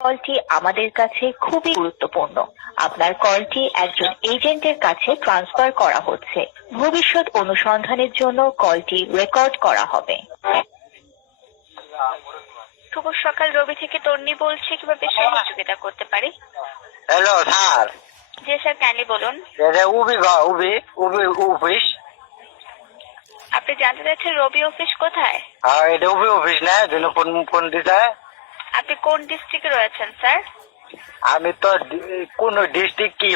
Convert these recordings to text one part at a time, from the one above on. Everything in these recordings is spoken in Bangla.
কলটি আমাদের কাছে খুবই গুরুত্বপূর্ণ। আপনার কলটি একজন এজেন্টের কাছে ট্রান্সফার করা হচ্ছে। ভবিষ্যৎ অনুসন্ধানের জন্য কলটি রেকর্ড করা হবে। শুভ সকাল, রবি থেকে তন্নি বলছি, কিভাবে সহযোগিতা করতে পারি? Hello sir. জি স্যার, কাইন্ডলি বলুন। এটা অফিস। আপনি জানতে চাচ্ছেন রবি অফিস কোথায়? হ্যাঁ, এটা অফিস না, জন্য ফোন দিতে। আপনি কোন ডিস্ট্রিক্টে রয়েছেন স্যার? আমি তো কোন ডিস্ট্রিক্ট কি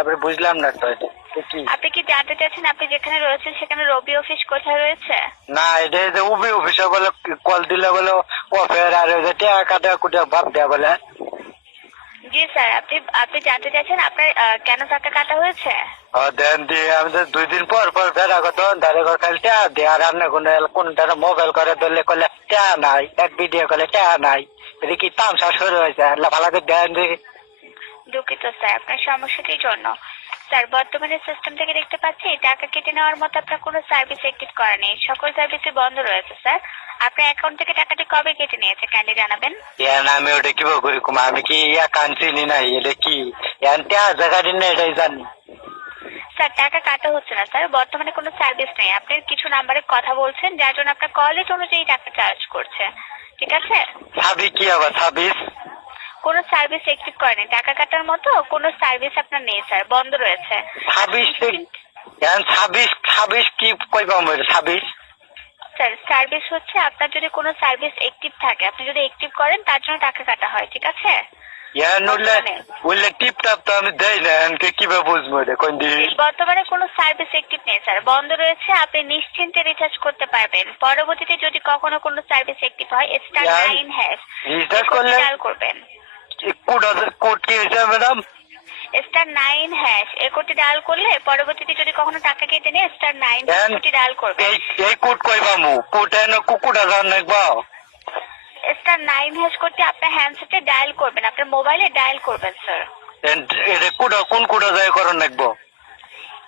আমি বুঝলাম না তো এটা কি। আপনি কি জানতে চাচ্ছেন আপনি যেখানে রয়েছেন সেখানে রবি অফিস কোথায় রয়েছে? না, এটা যে অফিসে বলে কল দিলে বলে অফের আর টাকা কাটা কুটা ভাব দেয়া বলে। জি স্যার, আপনি জানতে চাচ্ছেন আপনার কেন টাকা কাটা হয়েছে? দেন দিয়ে আমি তো 2 দিন পর বেড়া কত ধারে ঘর খালি টা দেয়া রান্না কোনটা মোবাইল করে ধরলে করলে টা নাই, এক ভিডিও করলে টা নাই। এটা কি তামসা শুরু হয়েছে? ভালো করে দেন দিয়ে। দুঃখিত স্যার আপনার সমস্যাটির জন্য। স্যার, বর্তমানে সিস্টেম থেকে দেখতে পাচ্ছি টাকা কেটে নেওয়ার মতো আপনার কোনো সার্ভিস অ্যাক্টিভ করা নেই, সকল সার্ভিসই বন্ধ রয়েছে। স্যার, আপনার অ্যাকাউন্ট থেকে টাকাটি কবে কেটে নিয়েছে কাইন্ডলি জানাবেন? আমি ওটা কিভাবে করি কুমা? আমি কি চিনি নাই, এটা কি জায়গা দিন না এটাই জানি। স্যার, টাকা কাটা হচ্ছে না স্যার, বর্তমানে কোনো সার্ভিস নেই। আপনি কিছু নাম্বারে কথা বলছেন যার জন্য আপনার কল রেট অনুযায়ী টাকা চার্জ করছে, ঠিক আছে? সাবি কি আবার সাবিস? কোনো সার্ভিস অ্যাক্টিভ করেনি, টাকা কাটার মতো কোনো সার্ভিস আপনার নেই স্যার, বন্ধ রয়েছে। সাবিস কি কই পাবো সাবিস? স্যার, সার্ভিস হচ্ছে আপনার যদি কোনো সার্ভিস অ্যাক্টিভ থাকে, আপনি যদি অ্যাক্টিভ করেন তার জন্য টাকা কাটা হয়, ঠিক আছে? টিপটাপ তো আমি দেই না, কিভাবে বুঝবো এটা কোন দিন? বর্তমানে কোনো সার্ভিস অ্যাক্টিভ নেই স্যার, বন্ধ রয়েছে। আপনি নিশ্চিন্তে রিচার্জ করতে পারবেন। পরবর্তীতে যদি কখনো কোনো সার্ভিস অ্যাক্টিভ হয় *9# রিচার্জ করলে ডায়াল করবেন। কোড কি হয়েছে ম্যাডাম? *9# এই কোডটি ডায়াল করলে পরবর্তীতে যদি কখনো টাকা কেটে নেয় *9# কোডটি ডায়াল করবেন। এই কোড কই পামু? কোড এনে কুকুডা জান নাকবা? *9# কোডটি আপনার হ্যান্ডসেটে ডায়াল করবেন, আপনার মোবাইলে ডায়াল করবেন স্যার। এটা কোন কোডা যায় করন নাকবো?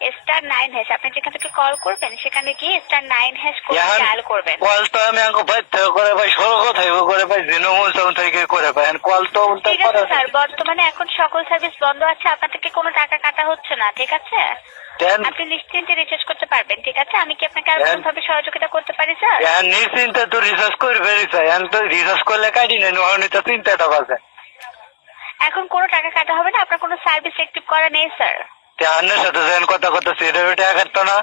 *9# আপনি যেখান থেকে কল করবেন সেখানে গিয়ে *9# কোডটি ডায়াল করবেন। কল তো আমি আঙ্গো ভাই থেকে করে ভাই, সরো কথাই করে ভাই, জিনোমল সাউন্ড থেকে করে ভাই, কল তো উল্টা ঠিক আছে স্যার, বর্তমানে এখন সকল সার্ভিস বন্ধ আছে, আপনার থেকে কোনো টাকা কাটা হচ্ছে না, ঠিক আছে? আপনি নিশ্চিন্তে রিচার্জ করতে পারবেন, ঠিক আছে? আমি কি আপনাকে আর কোনোভাবে সহযোগিতা করতে পারি স্যার? নিশ্চিন্তে তো রিচার্জ করে ফেলিস, তো রিচার্জ করলে কাটি নেই, নহনি তো চিন্তাটা বাজে। এখন কোনো টাকা কাটা হবে না, আপনার কোনো সার্ভিস অ্যাক্টিভ করা নেই স্যার। আপনার সাথে যেন কথা সেটা টাকা কাটতো না?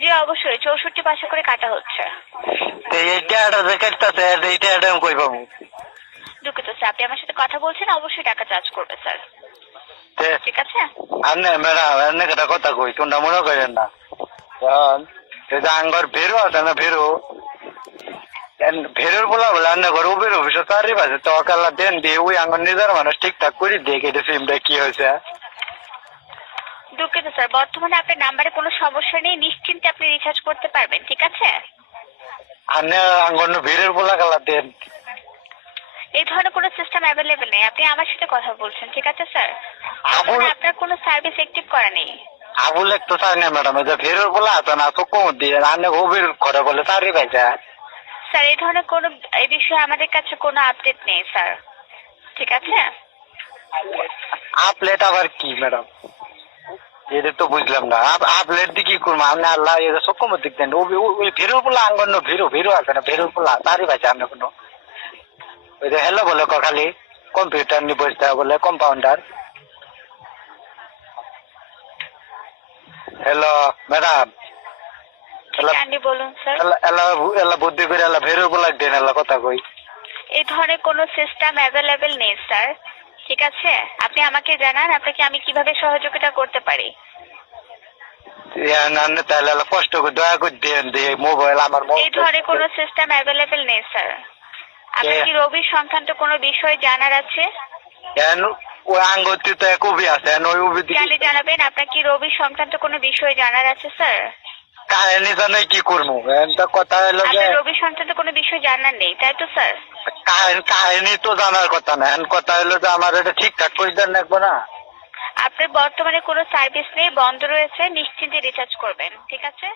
জি অবশ্যই, 64 করে কাটা হচ্ছে। এইটা যে কাটতেছে এইটা আমি কই পাবো? দুঃখিত স্যার, আপনি আমার সাথে কথা বলছেন, অবশ্যই টাকা চার্জ করবে স্যার, ঠিক আছে? ম্যাডাম একটা কথা কই, কোনটা মনে করেন না, আঙ্গর ভেরো আছে না, ভেরোর বলা বলে আন্না ঘর উবের অফিসে চারি বাজে তো কালা দেন দিয়ে ওই আঙ্গর নিজের মানুষ ঠিকঠাক করে দিয়ে কেটে সিমটা কি হয়েছে। দুঃখিত স্যার, বর্তমানে আপনার নাম্বারে কোনো সমস্যা নেই, নিশ্চিন্তে আপনি রিচার্জ করতে পারবেন, ঠিক আছে? আন্না আঙ্গর ভেরোর বলা কালা দেন। এই ধরনের কোনো সিস্টেম অ্যাভেলেবেল নেই, আপনি আমার সাথে কথা বলছেন, ঠিক আছে স্যার? আপনার কোনো সার্ভিস অ্যাক্টিভ করা নেই। আবুল এক তো চাই না ম্যাডাম, ফেরোর বলা আছে না তো কম দিয়ে আন্না উবের ঘরে বলে চারি বাজে। স্যার, এই ধরনের কোনো এই বিষয়ে আমাদের কাছে কোনো আপডেট নেই স্যার, ঠিক আছে? আপলেট আবার কি ম্যাডাম? এটা তো বুঝলাম না, আপলেট দিয়ে কি করবো আমি? আল্লাহ এটা সক্ষম দিক দেন। ওই ভেরোর বলা আঙ্গন ভেরো আছে না, ভেরোর বলা চারি বাজে আন্না কোনো ওই যে হ্যালো বলে খালি কম্পিউটার নিয়ে বসতে বলে কম্পাউন্ডার। হ্যালো ম্যাডাম, বলুন স্যার। এলা বুদ্ধি করে এলা ভেরো বলা দেন, এলা কথা কই। এই ধরনের কোনো সিস্টেম অ্যাভেলেবেল নেই স্যার, ঠিক আছে? আপনি আমাকে জানান আপনাকে আমি কিভাবে সহযোগিতা করতে পারি। তাহলে কষ্ট করে দয়া করে দেন দিয়ে মোবাইল আমার। এই ধরনের কোনো সিস্টেম অ্যাভেলেবেল নেই স্যার। আপনার কি রবির সংক্রান্ত কোনো বিষয় জানার আছে? ওই আঙ্গতি তো এক উবি আছে, ওই উবি জানি জানাবেন। আপনার কি রবির সংক্রান্ত কোনো বিষয় জানার আছে স্যার? কাহিনী জানে কি করবো কথা হলো যে রবি সংক্রান্ত কোনো বিষয় জানার নেই, তাই তো স্যার? কাহিনী তো জানার কথা না, কথা হলো যে আমার এটা ঠিকঠাক করে দেন রাখবো না। আপনার বর্তমানে কোনো সার্ভিস নেই, বন্ধ রয়েছে, নিশ্চিন্তে রিচার্জ করবেন, ঠিক আছে?